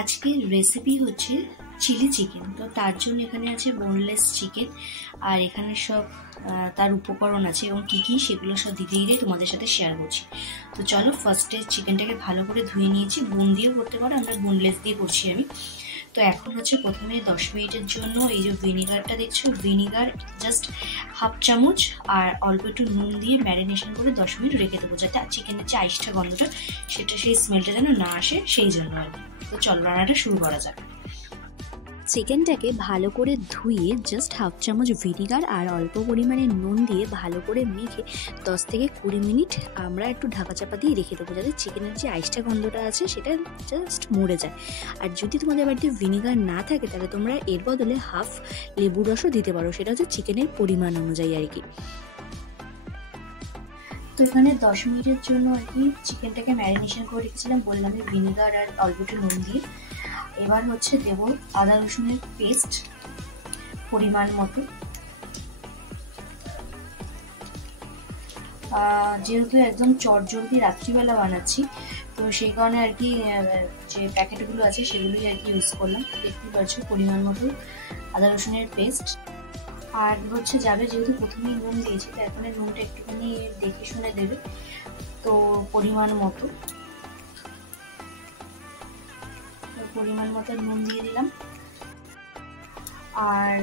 আজকের রেসিপি হচ্ছে chilli chicken. তো তার জন্য এখানে আছে বোনলেস চিকেন, আর এখানে সব তার উপকরণ আছে এবং কী কী সেগুলো সব ধীরে ধীরে তোমাদের সাথে শেয়ার করছি। তো চলো, ফার্স্টে চিকেনটাকে ভালো করে ধুয়ে নিয়েছি, বোন দিয়েও করতে পারো, আমরা বোনলেস দিয়ে করছি আমি। তো এখন হচ্ছে প্রথমে 10 মিনিটের জন্য এই যে ভিনিগারটা দেখছো, ভিনিগার জাস্ট হাফ চামচ আর অল্প একটু নুন দিয়ে ম্যারিনেশন করে 10 মিনিট রেখে দেবো, যাতে চিকেনের যে আইসটা গন্ধটা সেটা সেই স্মেলটা যেন না আসে, সেই জন্য আর কি। তো চলো রান্নাটা শুরু করা যাক। চিকেনটাকে ভালো করে ধুয়ে জাস্ট হাফ চামচ ভিনিগার আর অল্প পরিমাণে নুন দিয়ে ভালো করে মেখে 10 থেকে 20 মিনিট আমরা একটু ঢাকা চাপা দিয়ে রেখে দেবো, যাতে চিকেনের যে আইসটা গন্ধটা আছে সেটা জাস্ট মরে যায়। আর যদি তোমাদের বাড়িতে ভিনিগার না থাকে তাহলে তোমরা এর বদলে হাফ লেবুর রসও দিতে পারো, সেটা হচ্ছে চিকেনের পরিমাণ অনুযায়ী আর কি। তো এখানে 10 মিনিটের জন্য আর কি চিকেনটাকে ম্যারিনেশন করে রেখেছিলাম, বললাম ভিনিগার আর অল্প একটু নুন দিয়ে। এবার হচ্ছে দেব আদা রসুনের পেস্ট পরিমাণ মতো। যেহেতু একদম চটজলদি রাত্রিবেলা বানাচ্ছি, তো সেই কারণে আর কি যে প্যাকেটগুলো আছে সেগুলোই আর কি ইউজ করলাম। দেখতেই পাচ্ছ পরিমাণ মতো আদা রসুনের পেস্ট। আর হচ্ছে যাবে, যেহেতু প্রথমেই নুন দিয়েছি, তো এখন নুনটা একটুখানি দেখে শুনে দেবে, তো পরিমাণ মতো নুন দিয়ে দিলাম। আর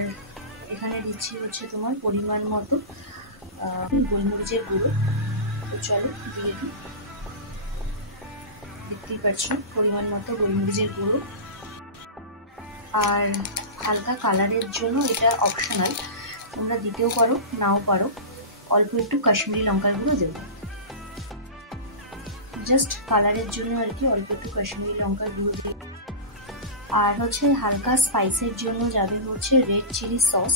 এখানে দিচ্ছি হচ্ছে তোমার পরিমাণ মতো গোলমরিচের গুঁড়ো। তো চলো দিয়ে দিই, দেখতেই পাচ্ছ পরিমাণ মতো গোলমরিচের গুঁড়ো। আর হালকা কালারের জন্য, এটা অপশনাল, তোমরা দিতেও পারো নাও পারো, অল্প একটু কাশ্মীরি লঙ্কার গুঁড়ো দেবো, জাস্ট কালারের জন্য আর কি, অল্প একটু কাশ্মীরি লঙ্কার গুঁড়ো দিয়ে। আর হচ্ছে হালকা স্পাইসের জন্য যাবে হচ্ছে রেড চিলি সস,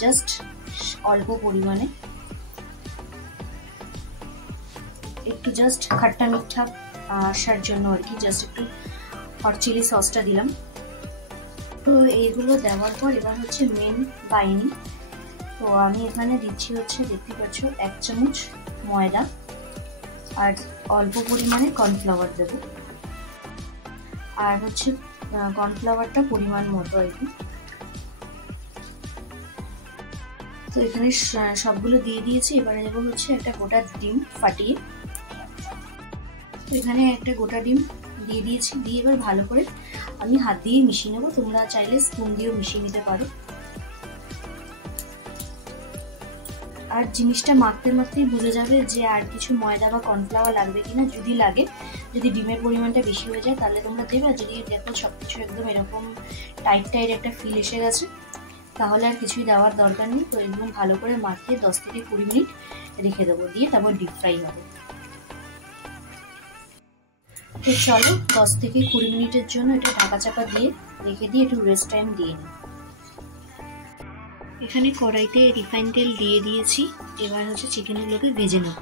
জাস্ট অল্প পরিমাণে, একটু জাস্ট খাট্টা মিঠা আসার জন্য আর কি, জাস্ট একটু হট চিলি সসটা দিলাম। তো এইগুলো দেওয়ার পর এবার হচ্ছে মেন বাইনি। তো আমি এখানে দিচ্ছি হচ্ছে, দেখতে পাচ্ছ 1 চামচ ময়দা আর অল্প পরিমাণে কর্নফ্লাওয়ার দেবো। আর হচ্ছে কর্নফ্লাওয়ারটা পরিমাণ মতো আর কি। তো এখানে সবগুলো দিয়ে দিয়েছি। এবারে দেবো হচ্ছে একটা গোটা ডিম ফাটিয়ে। তো এখানে একটা গোটা ডিম দিয়ে দিয়েছি, দিয়ে এবার ভালো করে আমি হাত দিয়ে মিশিয়ে নেবো, তোমরা চাইলে স্পুন দিয়েও মিশিয়ে নিতে পারো। আর জিনিসটা মাখতে মাখতেই বুঝে যাবে যে আর কিছু ময়দা বা কর্নফ্লাওয়ার লাগবে কিনা। যদি লাগে, যদি ডিমের পরিমাণটা বেশি হয়ে যায় তাহলে তোমরা দেবে, আর যদি দেখো সবকিছু একদম এরকম টাইট টাইট একটা ফিল এসে গেছে তাহলে আর কিছুই দেওয়ার দরকার নেই। তো একদম ভালো করে মাখিয়ে 10 থেকে 20 মিনিট রেখে দেবো, দিয়ে তারপর ডিপ ফ্রাই হবে। তো চলো 10 থেকে 20 মিনিটের জন্য এটা ঢাকা চাপা দিয়ে রেখে দিয়ে একটু রেস্ট টাইম দিয়ে নিই। এখানে কড়াইতে রিফাইন তেল দিয়ে দিয়েছি। এবার হচ্ছে চিকেনগুলোকে ভেজে নেব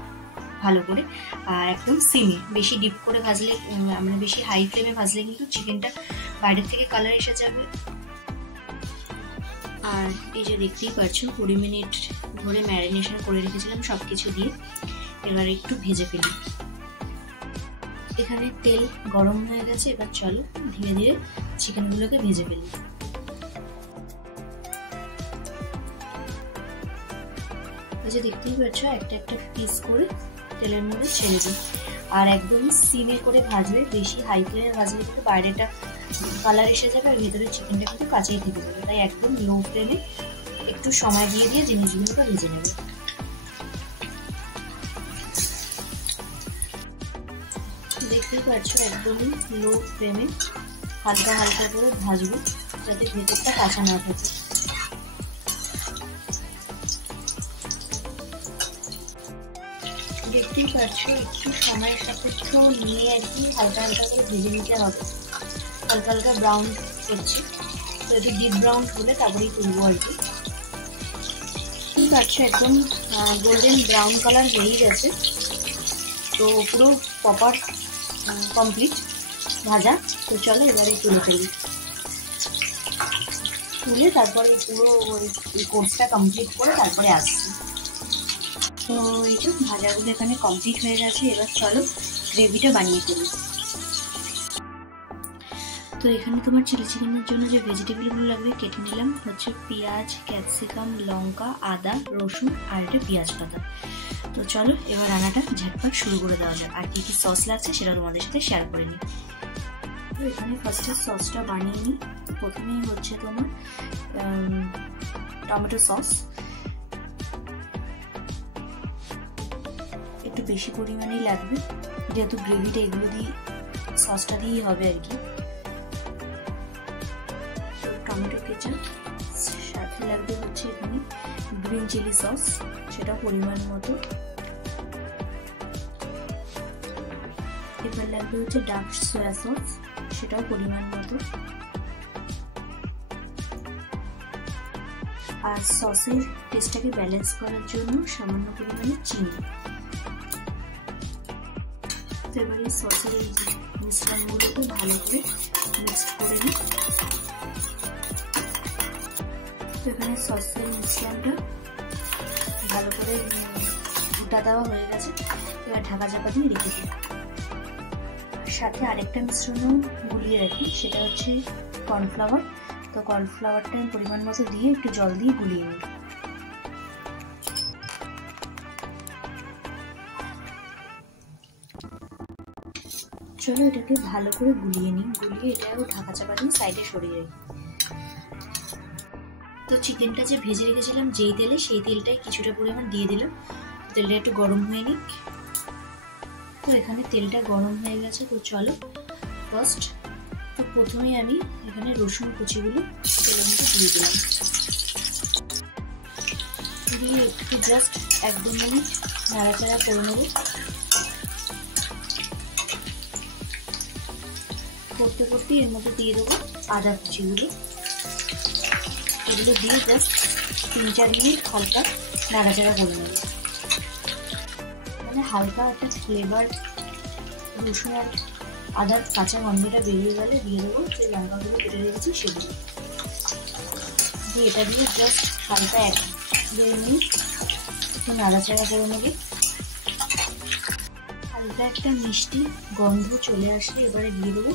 ভালো করে, আর একদম সিমে, বেশি ডিপ করে ভাজলে, আমরা বেশি হাই ফ্লেমে ভাজলে কিন্তু চিকেনটা বাইরের থেকে কালার এসে যাবে। আর এই যে দেখতেই পাচ্ছ 20 মিনিট ধরে ম্যারিনেশন করে রেখেছিলাম সব কিছু দিয়ে। এবার একটু ভেজে ফেলি। এখানে তেল গরম হয়ে গেছে, এবার চলো ধীরে ধীরে চিকেনগুলোকে ভেজে ফেলি। এই যে দেখতেই পাচ্ছ একটা একটা পিস করে তেলের মধ্যে ছেড়ে দিই। আর একদম সিমে করে ভাজবে, বেশি হাই ফ্লেমে ভাজলে কিন্তু বাইরেটা কালার এসে যাবে আর ভেতরে চিকেনটা কিন্তু কাঁচাই থেকে যাবে। তাই একদম লো ফ্লেমে একটু সময় দিয়ে দিয়ে জিনিসগুলোকে ভেজে নেবে। দেখতেই পাচ্ছ একদমই লো ফ্লেমে হালকা হালকা করে ভাজবো, যাতে ভেতরটা কাঁচা না থাকে। দেখতেই পাচ্ছ একটু সময়ের সাপেক্ষ নিয়ে আর কি হালকা হালকা করে ভেজে নিতে হবে। হালকা হালকা ব্রাউন করছি, তো একটু ডিপ ব্রাউন হলে তারপরেই তুলবো আর কি। ঠিক আছে, একদম গোল্ডেন ব্রাউন কালার হয়ে গেছে, তো পুরো প্রপার কমপ্লিট ভাজা। তো চলো এবারে তুলে ফেলি, তুলে তারপরে পুরো ওই কোর্সটা কমপ্লিট করে তারপরে আসছি। তো এই যে ভাজাগুলো এখানে কমপ্লিট হয়ে গেছে। এবার চলো গ্রেভিটা বানিয়ে ফেলি। তো এখানে তোমার চিলি চিকেনের জন্য যে ভেজিটেবলগুলো লাগবে কেটে নিলাম হচ্ছে পেঁয়াজ, ক্যাপসিকাম, লঙ্কা, আদা, রসুন আর একটা পেঁয়াজ পাতা। তো চলো এবার রান্নাটা ঝটপট শুরু করে দেওয়া যাক। আর কি কি সস লাগছে সেটা তোমাদের সাথে শেয়ার করে নিই। তো এখানে ফার্স্টে সসটা বানিয়ে নিই। প্রথমেই হচ্ছে তোমার টমেটো সস, একটু বেশি পরিমাণেই লাগবে যেহেতু গ্রেভিটা এগুলো দিয়ে সসটা দিয়েই হবে আর কি। টমেটো কেচাপ, সাথে লাগবে হচ্ছে এখানে গ্রিন চিলি সস, সেটা পরিমাণ মতো। এবার লাগবে হচ্ছে ডার্ক সয়া সস, সেটাও পরিমাণ মতো। আর সসের টেস্টটাকে ব্যালেন্স করার জন্য সামান্য পরিমাণে চিনি। তো এবার এই সসের এই মিশ্রণগুলোকে ভালো করে মিক্স করে নিই। তো এখানে সসের মিশ্রণটা ভালো করে গোটা দেওয়া হয়ে গেছে। এবার ঢাকা চাপা দিয়ে রেখে দিই। সাথে আরেকটা মিশ্রণও গুলিয়ে রাখি, সেটা হচ্ছে কর্নফ্লাওয়ার। তো কর্নফ্লাওয়ারটা আমি পরিমাণ মতো দিয়ে একটু জল দিয়ে গুলিয়ে নিই। চলো এটাকে ভালো করে গুলিয়ে নিই। গুলিয়ে এটাও ঢাকা চাপা দিয়ে সাইডে সরিয়ে রাখি। তো চিকেনটা যে ভেজে রেখেছিলাম যেই তেলে, সেই তেলটাই কিছুটা পরিমাণ দিয়ে দিলাম। তেলটা একটু গরম হয়ে নিক। তো এখানে তেলটা গরম হয়ে গেছে। তো চলো ফার্স্ট তো প্রথমেই আমি এখানে রসুন কুচিগুলো তেলের মধ্যে দিয়ে দিলাম। দিয়ে একটু জাস্ট 1-2 মিনিট নাড়াচাড়া করে নেব। করতে করতে এর মধ্যে দিয়ে দেবো আদা কুচিগুলো। এগুলো দিয়ে জাস্ট 3-4 মিনিট হালকা নাড়াচাড়া করে নেব। মানে হালকা একটা ফ্লেভার রসুন আর আদার কাঁচা গন্ধটা বেরিয়ে গেলে দিয়ে দেবো যে লঙ্কাগুলো কেটে রেখেছি সেগুলো দিয়ে। এটা দিয়ে জাস্ট হালকা 1-2 মিনিট একটু নাড়াচাড়া করে নেবে। হালকা একটা মিষ্টি গন্ধ চলে আসলে এবারে দিয়ে দেবো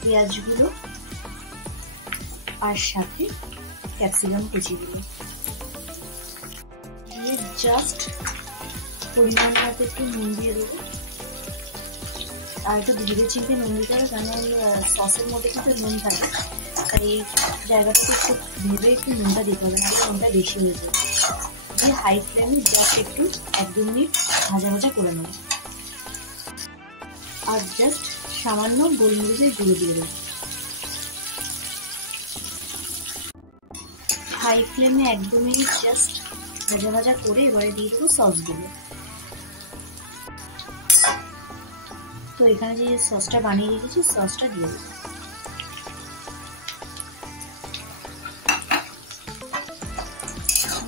পেঁয়াজগুলো আর সাথে ক্যাপসিকাম কুচিগুলো দিয়ে জাস্ট পরিমাণ মতো একটু নুন দিয়ে দেবো। আর একটু ধীরে চিনতে নুন দিতে হবে, কারণ ওই সসের মধ্যে কিন্তু নুন থাকে। আর এই জায়গাটাতে একটু ভেবে একটু নুনটা দিতে হবে, নাহলে নুনটা বেশি হয়ে যাবে। দিয়ে হাই ফ্লেমে জাস্ট একটু 1-2 মিনিট ভাজা ভাজা করে নেব। আর জাস্ট সামান্য গোলমরিচের গুঁড়ো দিয়ে দেবো। হাই ফ্লেমে 1-2 মিনিট জাস্ট ভাজা ভাজা করে এবারে দিয়ে দেবো সসগুলো। তো এখানে যে সসটা বানিয়ে রেখেছি সসটা দিয়ে দেবো।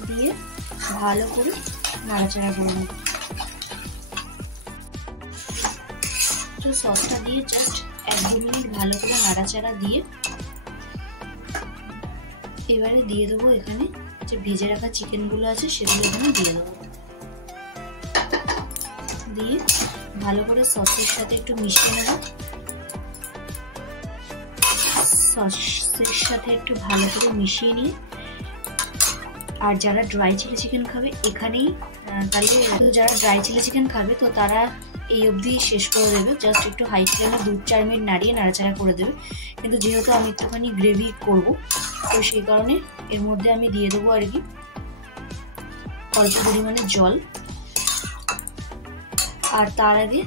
দিয়ে ভালো করে নাড়াচাড়া করে নেব। তো সসটা দিয়ে জাস্ট 1-2 মিনিট ভালো করে নাড়াচাড়া দিয়ে এবারে দিয়ে দেবো এখানে যে ভেজে রাখা চিকেনগুলো আছে সেগুলো এখানে দিয়ে দেবো। দিয়ে ভালো করে সসের সাথে একটু মিশিয়ে নেব। সসের সাথে একটু ভালো করে মিশিয়ে নিয়ে আর যারা ড্রাই চিলি চিকেন খাবে এখানেই তাহলে যারা ড্রাই চিলি চিকেন খাবে তো তারা এই অবধি শেষ করে দেবে। জাস্ট একটু হাই ফ্লেমে 2-4 মিনিট নাড়িয়ে নাড়াচাড়া করে দেবে। কিন্তু যেহেতু আমি একটুখানি গ্রেভি করব তো সেই কারণে এর মধ্যে আমি দিয়ে দেবো আর কি অল্প পরিমাণে জল। আর তার আগে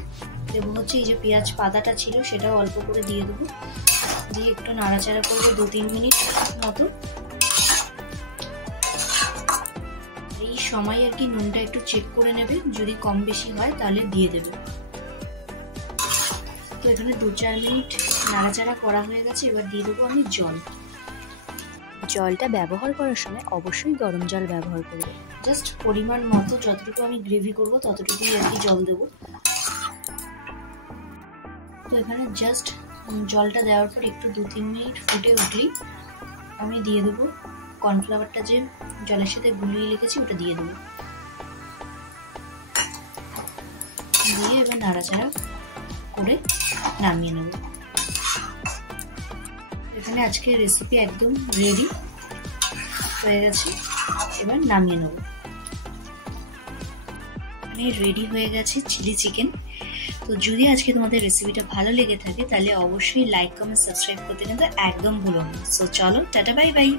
দেবো হচ্ছে এই যে পেঁয়াজ পাতাটা ছিল সেটাও অল্প করে দিয়ে দেবো। দিয়ে একটু নাড়াচাড়া করবো 2-3 মিনিট মতো। এই সময় আর কি নুনটা একটু চেক করে নেবে, যদি কম বেশি হয় তাহলে দিয়ে দেবে। তো এখানে 2-4 মিনিট নাড়াচাড়া করা হয়ে গেছে। এবার দিয়ে দেবো আমি জল। জলটা ব্যবহার করার সময় অবশ্যই গরম জল ব্যবহার করবে। জাস্ট পরিমাণ মতো যতটুকু আমি গ্রেভি করবো ততটুকুই আর কি জল দেবো। তো এখানে জাস্ট জলটা দেওয়ার পর একটু 2-3 মিনিট ফুটে উঠলেই আমি দিয়ে দেবো কর্নফ্লাওয়ারটা যে জলের সাথে গুলিয়ে রেখেছি ওটা দিয়ে দেবো। দিয়ে এবার নাড়াচাড়া করে নামিয়ে নেব। এখানে আজকে রেসিপি একদম রেডি হয়ে গেছে, এবার নামিয়ে নেব। রেডি হয়ে গেছে চিলি চিকেন। তো যদি আজকে তোমাদের রেসিপিটা ভালো লেগে থাকে তাহলে অবশ্যই লাইক কমেন্ট সাবস্ক্রাইব করতে কিন্তু একদম ভুলো না। সো চলো, টাটা বাই বাই।